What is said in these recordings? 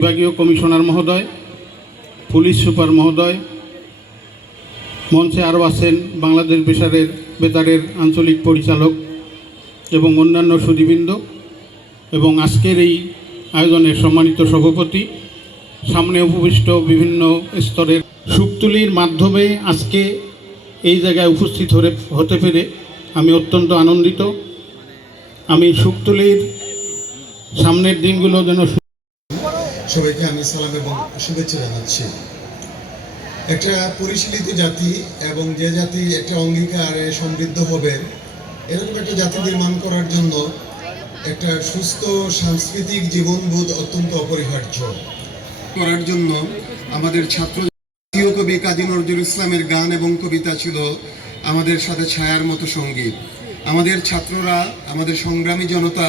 বিভাগীয় কমিশনার মহোদয়, police super মহোদয়, মঞ্চে আরও আছেন বাংলাদেশ বেসারের, বেতারের আঞ্চলিক পরিচালক এবং অন্যান্য সুদীবৃন্দ এবং আজকের এই আয়োজনের সম্মানিত সভাপতি। সামনে উপবিষ্ট বিভিন্ন স্তরের সুক্তুলির মাধ্যমে আজকে এই জায়গায় উপস্থিত হতে পেরে আমি অত্যন্ত আনন্দিত। আমি সুক্তুলির সামনের দিনগুলো যেন সবাইকে আমি সালাম এবং শুভেচ্ছা জানাচ্ছি। একটা পরিশীলিত জাতি এবং যে জাতি একটা অঙ্গীকারে সমৃদ্ধ হবে, এরকম একটা জাতি নির্মাণ করার জন্য একটা সুস্থ সাংস্কৃতিক জীবনবোধ অত্যন্ত অপরিহার্য। করার জন্য আমাদের ছাত্র জাতীয় কবি কাজী নজরুল ইসলামের গান এবং কবিতা ছিল আমাদের সাথে ছায়ার মতো সংগীত আমাদের ছাত্ররা, আমাদের সংগ্রামী জনতা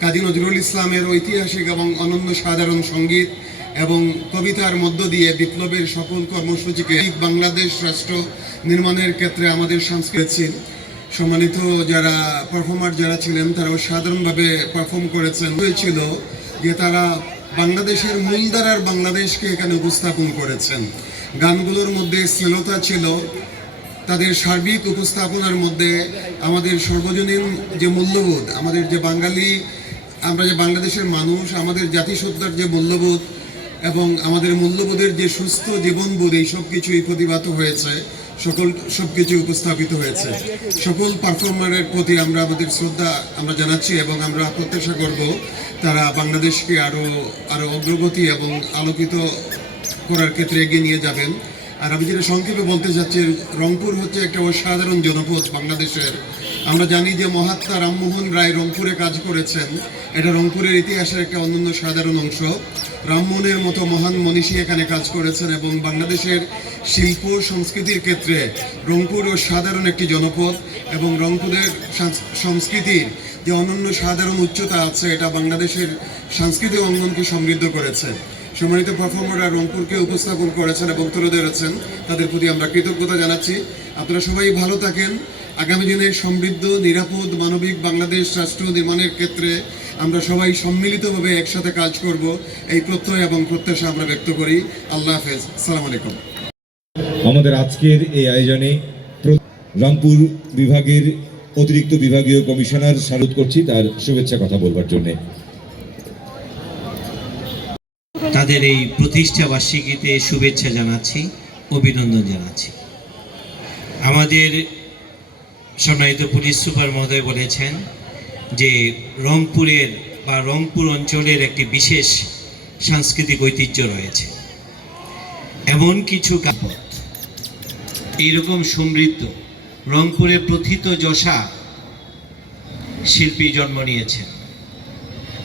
কাজী নজরুল ইসলামের ঐতিহাসিক এবং অনন্য সাধারণ সংগীত এবং কবিতার মধ্য দিয়ে বিপ্লবের সকল কর্মসূচিকে বাংলাদেশ রাষ্ট্র নির্মাণের ক্ষেত্রে আমাদের সাংস্কৃতিক সম্মানিত যারা পারফর্মার যারা ছিলেন, তারাও সাধারণভাবে পারফর্ম করেছেন। হয়েছিল যে তারা বাংলাদেশের মূলধারার বাংলাদেশকে এখানে উপস্থাপন করেছেন। গানগুলোর মধ্যে শ্লীলতা ছিল। তাদের সার্বিক উপস্থাপনার মধ্যে আমাদের সর্বজনীন যে মূল্যবোধ, আমাদের যে বাঙালি আমরা যে বাংলাদেশের মানুষ, আমাদের জাতিসত্তার যে মূল্যবোধ এবং আমাদের মূল্যবোধের যে সুস্থ জীবনবোধ, এই সব কিছুই প্রতিভাত হয়েছে, সকল সব কিছু উপস্থাপিত হয়েছে। সকল পারফর্মারের প্রতি আমরা আমাদের শ্রদ্ধা আমরা জানাচ্ছি এবং আমরা প্রত্যাশা করব তারা বাংলাদেশকে আরও আরও অগ্রগতি এবং আলোকিত করার ক্ষেত্রে এগিয়ে নিয়ে যাবেন। আর আমি যেটা সংক্ষেপে বলতে চাচ্ছি, রংপুর হচ্ছে একটা অসাধারণ জনপদ বাংলাদেশের। আমরা জানি যে মহাত্মা রামমোহন রায় রংপুরে কাজ করেছেন। এটা রংপুরের ইতিহাসের একটা অনন্য সাধারণ অংশ। রামমোহনের মতো মহান মনীষী এখানে কাজ করেছেন এবং বাংলাদেশের শিল্প সংস্কৃতির ক্ষেত্রে রংপুর ও সাধারণ একটি জনপদ এবং রংপুরের সংস্কৃতির যে অনন্য সাধারণ উচ্চতা আছে, এটা বাংলাদেশের সাংস্কৃতিক অঙ্গনকে সমৃদ্ধ করেছে। সম্মানিত পারফর্মাররা রংপুরকে উপস্থাপন করেছেন এবং তুলে ধরেছেন। তাদের প্রতি আমরা কৃতজ্ঞতা জানাচ্ছি। আপনারা সবাই ভালো থাকেন। আগামী দিনে সমৃদ্ধ নিরাপদ মানবিক বাংলাদেশ রাষ্ট্র নির্মাণের ক্ষেত্রে আমরা সবাই সম্মিলিতভাবে একসাথে কাজ করব। এই প্রত্যয় এবং প্রত্যাশা আমরা ব্যক্ত করি। আল্লাহ হাফেজ। সালাম আলাইকুম। আমাদের আজকের এই আয়োজনে প্র- রংপুর বিভাগের অতিরিক্ত বিভাগীয় কমিশনার স্বাগত করছি। তার শুভেচ্ছা কথা বলবার জন্যে। তাদের এই প্রতিষ্ঠা বার্ষিকীতে শুভেচ্ছা জানাচ্ছি অভিনন্দন জানাচ্ছি। আমাদের সম্মানিত পুলিশ সুপার মহোদয় বলেছেন যে রংপুরের বা রংপুর অঞ্চলের একটি বিশেষ সাংস্কৃতিক ঐতিহ্য রয়েছে। এমন কিছু কাপড়, এইরকম সমৃদ্ধ রংপুরে প্রথিত যশা শিল্পী জন্ম নিয়েছেন।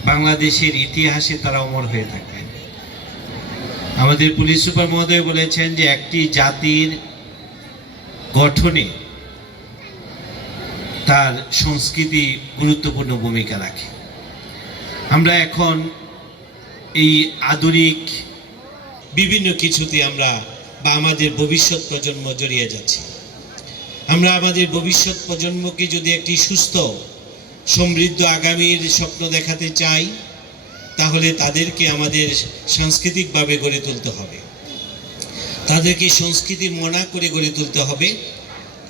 বাংলাদেশের ইতিহাসে তারা অমর হয়ে থাকে। আমাদের পুলিশ সুপার মহোদয় বলেছেন যে একটি জাতির গঠনে তার সংস্কৃতি গুরুত্বপূর্ণ ভূমিকা রাখে। আমরা এখন এই আধুনিক বিভিন্ন কিছুতে আমরা বা আমাদের ভবিষ্যৎ প্রজন্ম জড়িয়ে যাচ্ছি। আমরা আমাদের ভবিষ্যৎ প্রজন্মকে যদি একটি সুস্থ, সমৃদ্ধ আগামীর স্বপ্ন দেখাতে চাই, তাহলে তাদেরকে আমাদের সাংস্কৃতিকভাবে গড়ে তুলতে হবে। তাদেরকে সংস্কৃতি মনা করে গড়ে তুলতে হবে।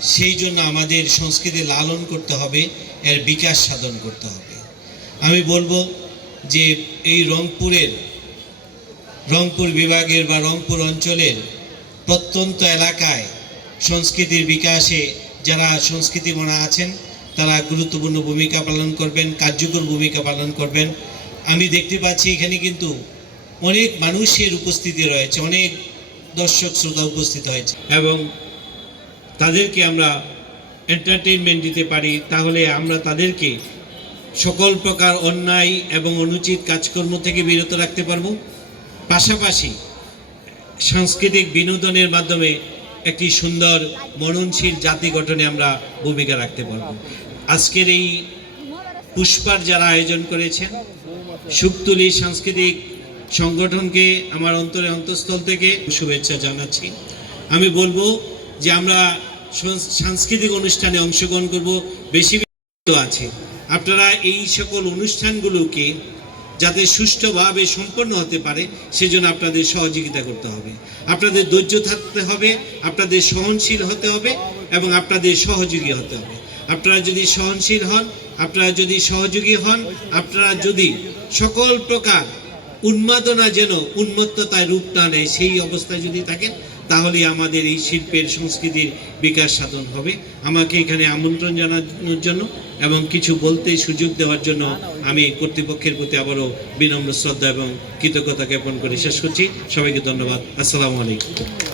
সেই জন্য আমাদের সংস্কৃতি লালন করতে হবে, এর বিকাশ সাধন করতে হবে। আমি বলব যে এই রংপুরের, রংপুর বিভাগের বা রংপুর অঞ্চলের প্রত্যন্ত এলাকায় সংস্কৃতির বিকাশে যারা সংস্কৃতি মনা আছেন, তারা গুরুত্বপূর্ণ ভূমিকা পালন করবেন, কার্যকর ভূমিকা পালন করবেন। আমি দেখতে পাচ্ছি এখানে কিন্তু অনেক মানুষের উপস্থিতি রয়েছে, অনেক দর্শক, শ্রোতা উপস্থিত হয়েছে। এবং তাদেরকে আমরা এন্টারটেইনমেন্ট দিতে পারি, তাহলে আমরা তাদেরকে সকল প্রকার অন্যায় এবং অনুচিত কাজকর্ম থেকে বিরত রাখতে পারব। পাশাপাশি সাংস্কৃতিক বিনোদনের মাধ্যমে একটি সুন্দর মননশীল জাতি গঠনে আমরা ভূমিকা রাখতে পারব। আজকের এই পুষ্পার যারা আয়োজন করেছেন, সুক্তুলি সাংস্কৃতিক সংগঠনকে আমার অন্তরে অন্তঃস্থল থেকে শুভেচ্ছা জানাচ্ছি। আমি বলব যে আমরা সাংস্কৃতিক অনুষ্ঠানে অংশগ্রহণ করব। বেশি আছে। আপনারা এই সকল অনুষ্ঠানগুলোকে যাতে সুষ্ঠুভাবে সম্পন্ন হতে পারে, সেজন্য আপনাদের সহযোগিতা করতে হবে। আপনাদের ধৈর্য থাকতে হবে, আপনাদের সহনশীল হতে হবে এবং আপনাদের সহযোগী হতে হবে। আপনারা যদি সহনশীল হন, আপনারা যদি সহযোগী হন, আপনারা যদি সকল প্রকার উন্মাদনা যেন উন্মত্ততায় রূপ না নেয়, সেই অবস্থায় যদি থাকেন তাহলে আমাদের এই শিল্পের সংস্কৃতির বিকাশ সাধন হবে। আমাকে এখানে আমন্ত্রণ জানানোর জন্য এবং কিছু বলতে সুযোগ দেওয়ার জন্য আমি কর্তৃপক্ষের প্রতি আবারও বিনম্র শ্রদ্ধা এবং কৃতজ্ঞতা জ্ঞাপন করে শেষ করছি। সবাইকে ধন্যবাদ। আসসালামু আলাইকুম।